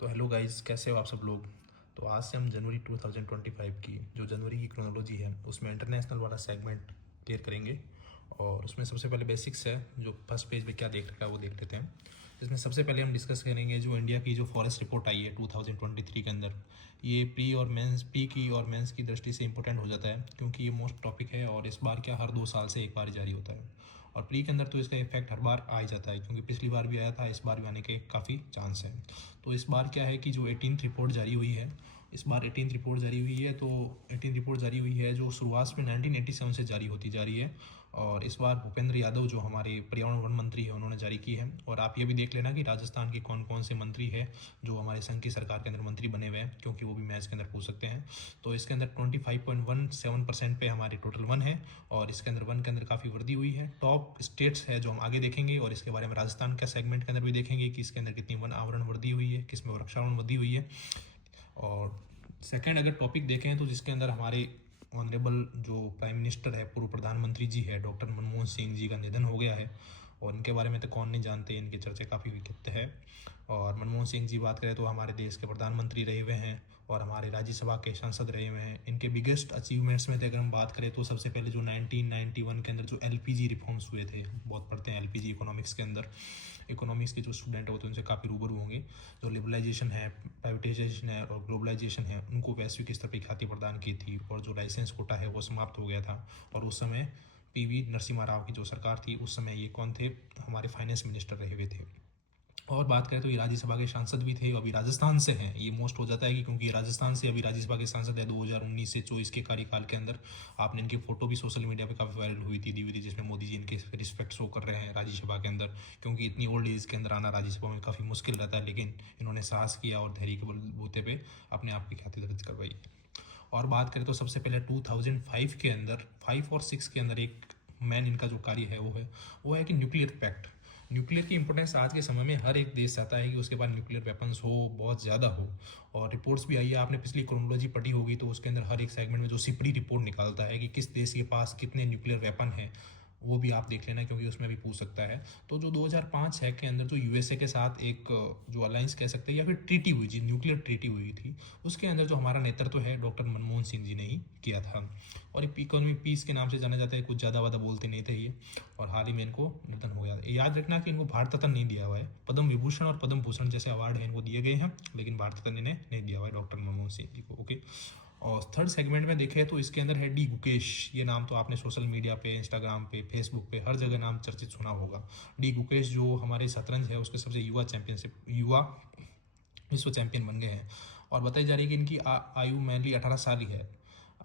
तो hello guys, कैसे हो आप सब लोग। तो आज से हम जनवरी 2025 की जो जनवरी की क्रोनोलॉजी है उसमें इंटरनेशनल वाला सेगमेंट क्लियर करेंगे। और उसमें सबसे पहले बेसिक्स है, जो फर्स्ट पेज पे क्या देख रखा है वो देख लेते हैं। इसमें सबसे पहले हम डिस्कस करेंगे जो इंडिया की जो फॉरेस्ट रिपोर्ट आई है 2023 के अंदर। ये प्री की और मेंस की दृष्टि से इंपॉर्टेंट हो जाता है, क्योंकि ये मोस्ट टॉपिक है और इस बार क्या हर 2 साल से एक बार जारी होता है। और प्री के अंदर तो इसका इफेक्ट हर बार आ ही जाता है, क्योंकि पिछली बार भी आया था, इस बार भी आने के काफ़ी चांस हैं। तो इस बार क्या है कि जो 18th रिपोर्ट जारी हुई है, इस बार 18th रिपोर्ट जारी हुई है। तो 18th रिपोर्ट जारी हुई है जो शुरुआत में 1987 से जारी होती जा रही है। और इस बार भूपेंद्र यादव जो हमारे पर्यावरण वन मंत्री है उन्होंने जारी की है। और आप ये भी देख लेना कि राजस्थान के कौन कौन से मंत्री हैं जो हमारे संघ की सरकार के अंदर मंत्री बने हुए हैं, क्योंकि वो भी मैच के अंदर पूछ सकते हैं। तो इसके अंदर 25.17% पे हमारे टोटल वन है, और इसके अंदर वन के अंदर काफ़ी वृद्धि हुई है। टॉप स्टेट्स है जो हम आगे देखेंगे, और इसके बारे में राजस्थान का सेगमेंट के अंदर भी देखेंगे कि इसके अंदर कितनी वन आवरण वृद्धि हुई है, किस में वृक्षावरण वृद्धि हुई है। और सेकंड अगर टॉपिक देखें तो जिसके अंदर हमारे ऑनरेबल जो प्राइम मिनिस्टर है, पूर्व प्रधानमंत्री जी है, डॉक्टर मनमोहन सिंह जी का निधन हो गया है। और इनके बारे में तो कौन नहीं जानते, इनकी चर्चा काफ़ी विख्यात है। और मनमोहन सिंह जी बात करें तो हमारे देश के प्रधानमंत्री रहे हुए हैं और हमारे राज्यसभा के सांसद रहे हुए हैं। इनके बिगेस्ट अचीवमेंट्स में अगर हम बात करें तो सबसे पहले जो 1991 के अंदर जो एलपीजी रिफॉर्म्स हुए थे, बहुत पढ़ते हैं एलपीजी इकोनॉमिक्स के अंदर। इकोनॉमिक्स के जो स्टूडेंट होते हैं उनसे काफ़ी रूबरू होंगे। जो लिबरलाइजेशन है, प्राइवेटाइजेशन है और ग्लोबलाइजेशन है, उनको वैश्विक स्तर पर ख्याति प्रदान की थी। और जो लाइसेंस कोटा है वो समाप्त हो गया था। और उस समय पीवी नरसिम्हा राव की जो सरकार थी उस समय ये कौन थे, हमारे फाइनेंस मिनिस्टर रहे हुए थे। और बात करें तो ये राज्यसभा के सांसद भी थे, अभी राजस्थान से हैं। ये मोस्ट हो जाता है कि क्योंकि राजस्थान से अभी राज्यसभा के सांसद है 2019 से 24 के कार्यकाल के अंदर। आपने इनकी फोटो भी सोशल मीडिया पे काफ़ी वायरल हुई थी, दी हुई थी, जिसमें मोदी जी इनके रिस्पेक्ट शो कर रहे हैं राज्यसभा के अंदर। क्योंकि इतनी ओल्ड एज के अंदर आना राज्यसभा में काफ़ी मुश्किल रहता है, लेकिन इन्होंने साहस किया और धैर्य के बलबूते पे अपने आप की ख्याति दर्ज करवाई। और बात करें तो सबसे पहले 2005 के अंदर 5 और 6 के अंदर एक मैन इनका जो कार्य है वो है कि न्यूक्लियर पैक्ट। न्यूक्लियर की इंपॉर्टेंस आज के समय में हर एक देश चाहता है कि उसके पास न्यूक्लियर वेपन्स हो, बहुत ज़्यादा हो। और रिपोर्ट्स भी आई है, आपने पिछली क्रोनोलॉजी पढ़ी होगी तो उसके अंदर हर एक सेगमेंट में जो सिपरी रिपोर्ट निकालता है कि किस देश के पास कितने न्यूक्लियर वेपन हैं, वो भी आप देख लेना, क्योंकि उसमें भी पूछ सकता है। तो जो 2005 है के अंदर जो यूएसए के साथ एक जो अलायंस कह सकते हैं या फिर ट्रीटी हुई जी, न्यूक्लियर ट्रीटी हुई थी, उसके अंदर जो हमारा नेतृत्व है डॉक्टर मनमोहन सिंह जी ने ही किया था। और ये इकोनॉमिक पीस के नाम से जाना जाता है, कुछ ज़्यादा वादा बोलते नहीं थे ये। और हाल ही में इनको निधन हो गया। याद रखना कि इनको भारत रत्न नहीं दिया हुआ है, पद्म विभूषण और पद्म भूषण जैसे अवार्ड हैं इनको दिए गए हैं, लेकिन भारत रत्न इन्हें नहीं दिया हुआ है डॉक्टर मनमोहन सिंह जी को। ओके। और थर्ड सेगमेंट में देखें तो इसके अंदर है डी गुकेश। ये नाम तो आपने सोशल मीडिया पे, इंस्टाग्राम पे, फेसबुक पे हर जगह नाम चर्चित सुना होगा। डी गुकेश जो हमारे शतरंज है उसके सबसे युवा विश्व चैंपियन बन गए हैं। और बताई जा रही है कि इनकी आयु मेनली 18 साल ही है।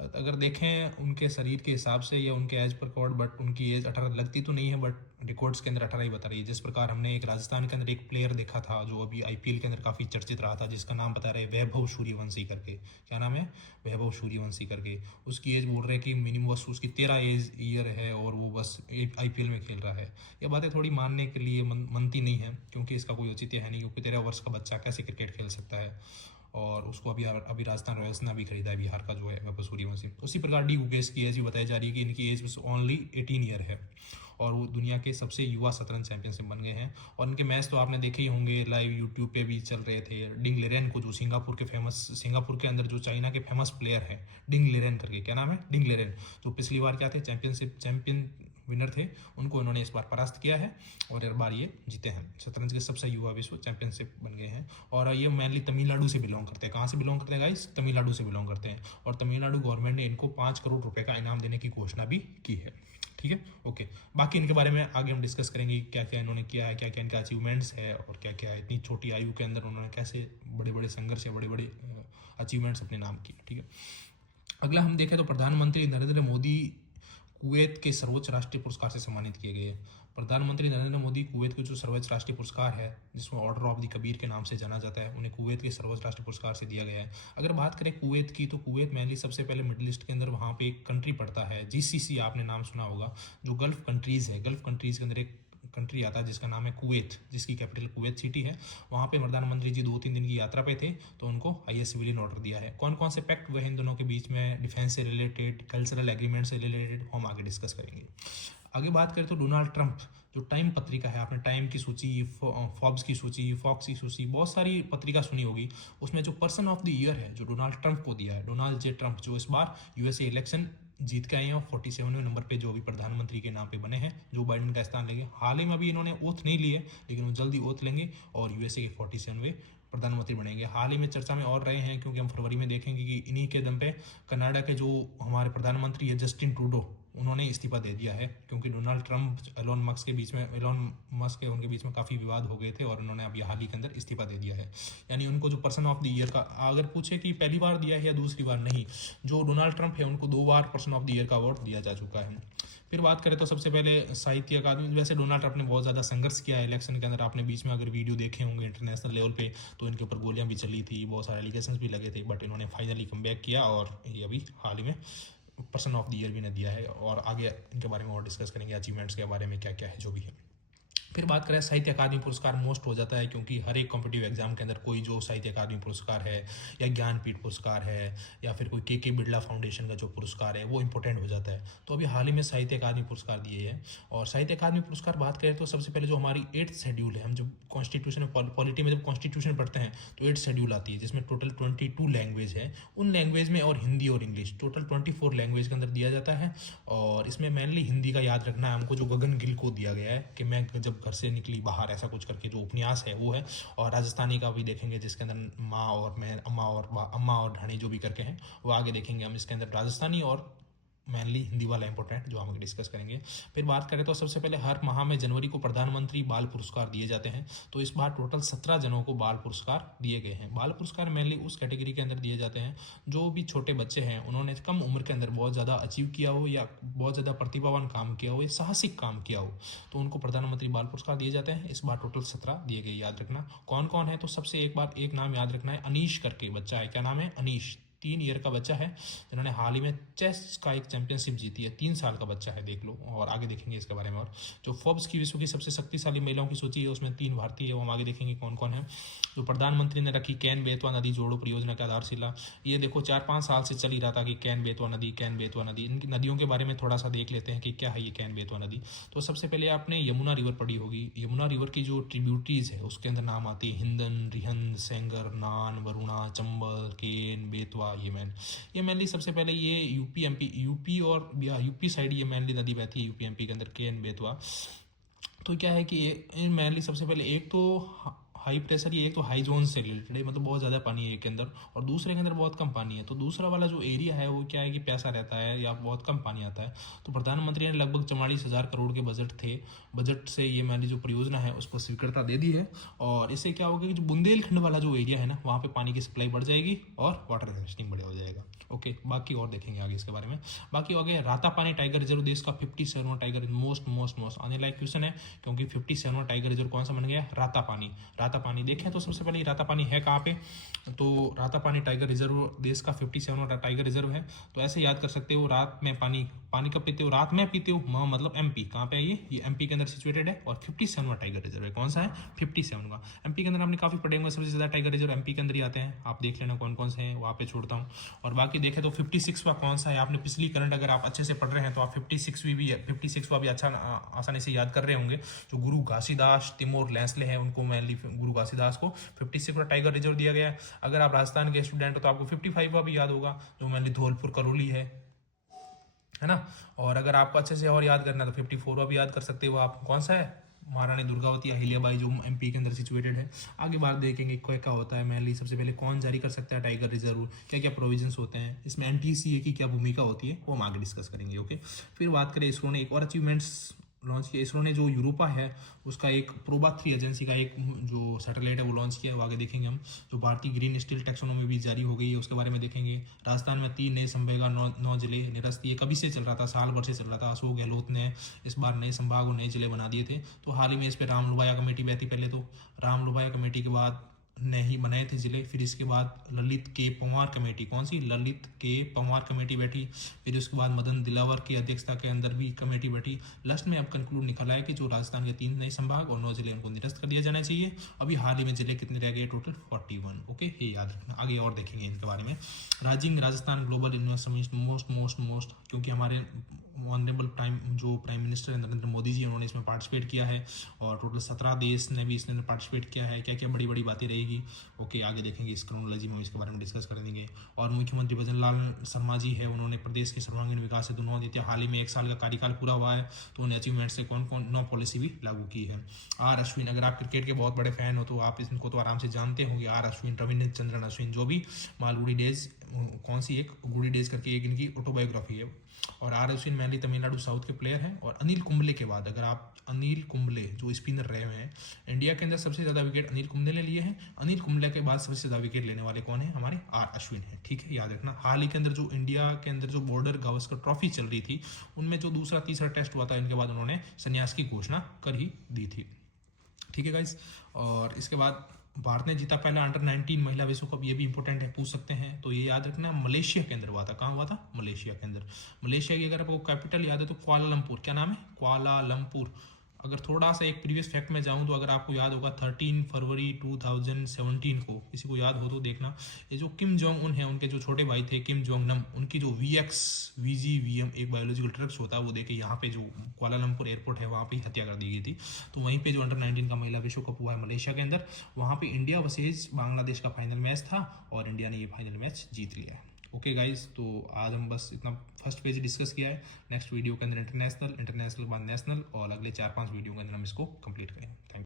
अगर देखें उनके शरीर के हिसाब से या उनके एज पर रिकॉर्ड, बट उनकी एज 18 लगती तो नहीं है, बट रिकॉर्ड्स के अंदर 18 ही बता रही है। जिस प्रकार हमने एक राजस्थान के अंदर एक प्लेयर देखा था जो अभी आईपीएल के अंदर काफ़ी चर्चित रहा था, जिसका नाम बता रहे वैभव सूर्यवंशी करके। क्या नाम है? वैभव सूर्यवंशी करके। उसकी एज बोल रहे हैं कि मिनिमम बस उसकी 13 एज ईयर है और वो बस एक आईपीएल में खेल रहा है। ये बातें थोड़ी मानने के लिए मनती नहीं है, क्योंकि इसका कोई औचित्य है नहीं, क्योंकि 13 वर्ष का बच्चा कैसे क्रिकेट खेल सकता है। और उसको अभी राजस्थान रॉयल्स ने भी खरीदा है, बिहार का जो है वैभव सूर्यवंशी। उसी प्रकार डी गुकेश की एज भी बताई जा रही है कि इनकी एज बस ओनली 18 ईयर है, और वो दुनिया के सबसे युवा शतरंज चैंपियनशिप बन गए हैं। और इनके मैच तो आपने देखे ही होंगे, लाइव यूट्यूब पे भी चल रहे थे। डिंग लेरेन को, जो सिंगापुर के अंदर जो चाइना के फेमस प्लेयर है डिंग लेरेन करके, क्या नाम है? डिंग लेरेन, जो पिछली बार क्या थे, चैंपियन विनर थे, उनको इन्होंने इस बार परास्त किया है और इस बार ये जीते हैं। शतरंज के सबसे युवा विश्व चैंपियनशिप बन गए हैं। और ये मेनली तमिलनाडु से बिलोंग करते हैं। कहाँ से बिलोंग करते हैं गाइस? तमिलनाडु से बिलोंग करते हैं। और तमिलनाडु गवर्नमेंट ने इनको 5 करोड़ रुपए का इनाम देने की घोषणा भी की है। ठीक है, ओके। बाकी इनके बारे में आगे हम डिस्कस करेंगे, क्या क्या इन्होंने किया है, क्या क्या इनका अचीवमेंट्स है, और क्या क्या इतनी छोटी आयु के अंदर उन्होंने कैसे बड़े बड़े संघर्ष या बड़े बड़े अचीवमेंट्स अपने नाम किए। ठीक है, अगला हम देखें तो प्रधानमंत्री नरेंद्र मोदी कुवैत के सर्वोच्च राष्ट्रीय पुरस्कार से सम्मानित किए गए। प्रधानमंत्री नरेंद्र मोदी कुवैत के जो सर्वोच्च राष्ट्रीय पुरस्कार है, जिसमें ऑर्डर ऑफ द कबीर के नाम से जाना जाता है, उन्हें कुवैत के सर्वोच्च राष्ट्रीय पुरस्कार से दिया गया है। अगर बात करें कुवैत की, तो कुवैत मेनली सबसे पहले मिडिल ईस्ट के अंदर वहाँ पे एक कंट्री पड़ता है, जीसीसी, आपने नाम सुना होगा, जो गल्फ कंट्रीज़ है। गल्फ कंट्रीज़ के अंदर एक कंट्री आता है जिसका नाम है कुवैत, जिसकी कैपिटल कुवैत सिटी है। वहाँ पे प्रधानमंत्री जी 2-3 दिन की यात्रा पे थे, तो उनको हाईएस्ट सिविलियन ऑर्डर दिया है। कौन कौन से पैक्ट हुए हैं इन दोनों के बीच में, डिफेंस से रिलेटेड, कल्चरल एग्रीमेंट से रिलेटेड, हम आगे डिस्कस करेंगे। आगे बात करें तो डोनाल्ड ट्रंप, जो टाइम पत्रिका है, आपने टाइम की सूची, फॉर्ब्स की सूची, फॉक्स की सूची, बहुत सारी पत्रिका सुनी होगी, उसमें जो पर्सन ऑफ द ईयर है जो डोनाल्ड ट्रंप को दिया है, डोनाल्ड जे ट्रंप, जो इस बार यूएसए इलेक्शन जीत के आए हैं और 47वें नंबर पे जो अभी प्रधानमंत्री के नाम पे बने हैं, जो बाइडेन का स्थान लेंगे। हाल ही में अभी इन्होंने ओथ नहीं लिए, लेकिन वो जल्दी ओथ लेंगे और यूएसए के 47वें प्रधानमंत्री बनेंगे। हाल ही में चर्चा में और रहे हैं, क्योंकि हम फरवरी में देखेंगे कि इन्हीं के दम पे कनाडा के जो हमारे प्रधानमंत्री है जस्टिन ट्रूडो, उन्होंने इस्तीफा दे दिया है, क्योंकि डोनाल्ड ट्रंप एलोन मस्क के उनके बीच में काफ़ी विवाद हो गए थे और उन्होंने अभी हाल ही के अंदर इस्तीफा दे दिया है। यानी उनको जो पर्सन ऑफ द ईयर का, अगर पूछे कि पहली बार दिया है या दूसरी बार, नहीं, जो डोनाल्ड ट्रंप है उनको 2 बार पर्सन ऑफ द ईयर का अवार्ड दिया जा चुका है। फिर बात करें तो सबसे पहले साहित्य अकादमी, वैसे डोनाल्ड ट्रंप ने बहुत ज़्यादा संघर्ष किया है इलेक्शन के अंदर। आपने बीच में अगर वीडियो देखे होंगे इंटरनेशनल लेवल पे, तो इनके ऊपर गोलियां भी चली थी, बहुत सारे एलिगेशंस भी लगे थे, बट इन्होंने फाइनली कम बैक किया और ये अभी हाल ही में पर्सन ऑफ द ईयर भी ने दिया है। और आगे इनके बारे में और डिस्कस करेंगे, अचीवमेंट्स के बारे में क्या क्या है जो भी है। फिर बात करें साहित्य अकादमी पुरस्कार, मोस्ट हो जाता है, क्योंकि हर एक कॉम्पिटिटिव एग्जाम के अंदर कोई जो साहित्य अकादमी पुरस्कार है या ज्ञानपीठ पुरस्कार है या फिर कोई के बिरला फाउंडेशन का जो पुरस्कार है वो इंपॉर्टेंट हो जाता है। तो अभी हाल ही में साहित्य अकादमी पुरस्कार दिए हैं। और साहित्य अकादमी पुरस्कार बात करें तो सबसे पहले जो हमारी 8th शेड्यूल है, हम जब कॉन्स्टिट्यूशन पॉलिटी में जब कॉन्स्टिट्यूशन पढ़ते हैं तो 8th शेड्यूल आती है, जिसमें टोटल 22 लैंग्वेज है। उन लैंग्वेज में और हिंदी और इंग्लिश टोटल 24 लैंग्वेज के अंदर दिया जाता है। और इसमें मेनली हिंदी का याद रखना है हमको, जो गगन गिल को दिया गया है कि मैं जब घर से निकली बाहर, ऐसा कुछ करके जो उपन्यास है वो है। और राजस्थानी का भी देखेंगे, जिसके अंदर माँ और मैं, अम्मा और ढाणी जो भी करके हैं वो आगे देखेंगे हम। इसके अंदर राजस्थानी और मेनली हिंदी वाला इंपॉर्टेंट जो हम डिस्कस करेंगे। फिर बात करें तो सबसे पहले हर माह में जनवरी को प्रधानमंत्री बाल पुरस्कार दिए जाते हैं। तो इस बार टोटल 17 जनों को बाल पुरस्कार दिए गए हैं। बाल पुरस्कार मेनली उस कैटेगरी के अंदर दिए जाते हैं जो भी छोटे बच्चे हैं, उन्होंने कम उम्र के अंदर बहुत ज़्यादा अचीव किया हो या बहुत ज़्यादा प्रतिभावान काम किया हो या साहसिक काम किया हो, तो उनको प्रधानमंत्री बाल पुरस्कार दिए जाते हैं। इस बार टोटल 17 दिए गए, याद रखना कौन कौन है। तो सबसे एक नाम याद रखना है, अनीश करके बच्चा है। क्या नाम है? अनीश। 3 ईयर का बच्चा है, जिन्होंने हाल ही में चेस का एक चैंपियनशिप जीती है। 3 साल का बच्चा है, देख लो। और आगे देखेंगे इसके बारे में। और जो फोर्ब्स की विश्व की सबसे शक्तिशाली महिलाओं की सूची है, उसमें 3 भारतीय है, वो हम आगे देखेंगे कौन कौन है। जो प्रधानमंत्री ने रखी कैन बेतवा नदी जोड़ो परियोजना की आधारशिला, ये देखो 4-5 साल से चल ही रहा था कि कैन बेतवा नदी। इनकी नदियों के बारे में थोड़ा सा देख लेते हैं कि क्या है ये कैन बेतवा नदी। तो सबसे पहले आपने यमुना रिवर पढ़ी होगी। यमुना रिवर की जो ट्रिब्यूटरीज है उसके अंदर नाम आती है हिंदन, रिहंद, सेंगर, नान, वरुणा, चंबल, केन, बेतवा, ये मेनली सबसे पहले ये यूपी और यूपी साइड ये मेनली नदी बहती है, यूपी एमपी के अंदर, केन बेतवा। तो क्या है कि ये मेनली सबसे पहले एक तो हाई प्रेशर, ये एक तो हाई जोन से रिलेटेड है, मतलब बहुत ज़्यादा पानी है एक के अंदर, और दूसरे के अंदर बहुत कम पानी है। तो दूसरा वाला जो एरिया है वो क्या है कि प्यासा रहता है या बहुत कम पानी आता है। तो प्रधानमंत्री ने लगभग 44,000 करोड़ के बजट से ये मैंने जो परियोजना है उसको स्वीकृतता दे दी है। और इससे क्या होगा कि जो बुंदेलखंड वाला जो एरिया है ना, वहाँ पे पानी की सप्लाई बढ़ जाएगी और वाटर हार्वेस्टिंग बढ़िया हो जाएगा। ओके, बाकी और देखेंगे आगे इसके बारे में। बाकी हो गया रातापानी टाइगर रिजर्व, देश का 57वां टाइगर, मोस्ट आने लायक क्वेश्चन है, क्योंकि 57वां टाइगर रिजर्व कौन सा बन गया? रातापानी देखें तो सबसे पहले रातापानी है कहाँ पे? तो रातापानी टाइगर रिजर्व देश का 57वां टाइगर रिजर्व है। तो ऐसे याद कर सकते हो, रात में पानी कब पीते हो? रात में पीते हो, मतलब एमपी। कहाँ पे है ये एमपी के अंदर सिचुएटेड है। और 57वां टाइगर रिजर्व है, कौन सा है? 57वां। एमपी के अंदर आपने काफी पढ़े होंगे, सबसे ज्यादा टाइगर रिजर्व एमपी के अंदर ही आते हैं। आप देख लेना कौन कौन से हैं, वहाँ पे छोड़ता हूँ। और बाकी देखें तो 56वां कौन सा है? आपने पिछली करंट अगर आप अच्छे से पढ़ रहे हैं तो आप 56वां भी अच्छा आसानी से याद कर रहे होंगे। जो गुरु घासीदास तिमोर लेंसले हैं, उनको मेनली गुरु घासीदास को 56वां टाइगर रिजर्व दिया गया है। अगर आप राजस्थान के स्टूडेंट हो तो आपको 55वां भी याद होगा, जो मेनली धौलपुर करौली है ना। और अगर आपको अच्छे से और याद करना है तो 54वां भी याद कर सकते हो आप। कौन सा है? महारानी दुर्गावती अहिल्याबाई, जो एमपी के अंदर सिचुएटेड है। आगे बात देखेंगे क्या होता है मेनली। सबसे पहले कौन जारी कर सकता है टाइगर रिजर्व, क्या क्या प्रोविजंस होते हैं इसमें, एनटीसीए की क्या भूमिका होती है, वो हम आगे डिस्कस करेंगे। ओके, फिर बात करें इसरो ने एक और अचीवमेंट्स लॉन्च किया। इसरो ने जो यूरोपा है उसका एक प्रोबा 3 एजेंसी का एक जो सैटेलाइट है वो लॉन्च किया है, वो आगे देखेंगे हम। जो भारतीय ग्रीन स्टील टैक्सोनॉमी भी जारी हो गई है, उसके बारे में देखेंगे। राजस्थान में 3 नए संभाग, 9 जिले निरस्त। ये कभी से चल रहा था? साल भर से चल रहा था। अशोक गहलोत ने इस बार नए संभाग और नए जिले बना दिए थे। तो हाल ही में इस पर राम लुभाया कमेटी बैठी। पहले तो राम लुभाया कमेटी के बाद नहीं बनाए थे जिले, फिर इसके बाद ललित के पंवार कमेटी, कौन सी? ललित के पंवार कमेटी बैठी। फिर उसके बाद मदन दिलावर की अध्यक्षता के अंदर भी कमेटी बैठी। लास्ट में अब कंक्लूड निकला है कि जो राजस्थान के 3 नए संभाग और 9 जिले उनको निरस्त कर दिया जाना चाहिए। अभी हाल ही में जिले कितने रह गए? टोटल 41। ओके, ये याद रखना। आगे और देखेंगे इनके बारे में। Rising Rajasthan global investment most, क्योंकि हमारे honourable prime minister Narendra Modi ji उन्होंने इसमें पार्टिसिपेट किया है, और टोटल 17 देश ने भी इसमें पार्टिसिपेट किया है। क्या क्या बड़ी बड़ी बातें रहेगी, ओके, आगे देखेंगे इस क्रोनोलॉजी में, इसके बारे में डिस्कस कर देंगे। और मुख्यमंत्री भजन लाल शर्मा जी है, उन्होंने प्रदेश के सर्वांगीण विकास से दोनों आदित्य हाल ही में 1 साल का कार्यकाल पूरा हुआ है, तो उन अचीवमेंट से कौन कौन 9 पॉलिसी भी लागू की है। आर अश्विन, अगर आप क्रिकेट के बहुत बड़े फैन हो तो आप इनको तो आराम से जानते होंगे। आर अश्विन, रविंद्र चंद्रन अश्विन, जो भी मालगुडी डेज, कौन सी एक गुडी डेज करके एक इनकी ऑटोबायोग्राफी है। और R Ashwin mainly Tamil Nadu south के प्लेयर हैं। और अनिल कुंबले के बाद, अगर आप अनिल कुंबले जो स्पिनर रहे हुए हैं, इंडिया के अंदर सबसे ज़्यादा विकेट अनिल कुंबले ने लिए हैं। अनिल कुंबले के बाद सबसे ज़्यादा विकेट लेने वाले कौन है, हमारे आर अश्विन है, ठीक है, याद रखना। हाल ही के अंदर जो इंडिया के अंदर जो बॉर्डर गावस्कर ट्रॉफी चल रही थी, उनमें जो दूसरा तीसरा टेस्ट हुआ था, इनके बाद उन्होंने संन्यास की घोषणा कर ही दी थी, ठीक है गाइज। और इसके बाद भारत ने जीता पहला अंडर-19 महिला विश्व कप, ये भी इंपॉर्टेंट है, पूछ सकते हैं, तो ये याद रखना मलेशिया के अंदर हुआ था। कहाँ हुआ था, मलेशिया के अंदर। मलेशिया की अगर आपको कैपिटल याद है तो कुआलालंपुर, क्या नाम है, कुआलालंपुर। अगर थोड़ा सा एक प्रीवियस फैक्ट में जाऊँ तो अगर आपको याद होगा 13 फरवरी 2017 को, किसी को याद हो तो देखना, ये जो किम जोंग उन है, उनके जो छोटे भाई थे किम जोंग नम, उनकी जो VGVM एक बायोलॉजिकल ड्रग्स होता है, वो देके यहाँ पे जो कुआलालंपुर एयरपोर्ट है वहाँ पे ही हत्या कर दी गई थी। तो वहीं पे जो अंडर-19 का महिला विश्व कप हुआ है मलेशिया के अंदर, वहाँ पे इंडिया वर्सेज बांग्लादेश का फाइनल मैच था, और इंडिया ने ये फाइनल मैच जीत लिया है। ओके गाइज, तो आज हम बस इतना फर्स्ट पेज डिस्कस किया है। नेक्स्ट वीडियो के अंदर इंटरनेशनल के बाद नेशनल, और अगले 4-5 वीडियो के अंदर हम इसको कंप्लीट करेंगे। Thank you.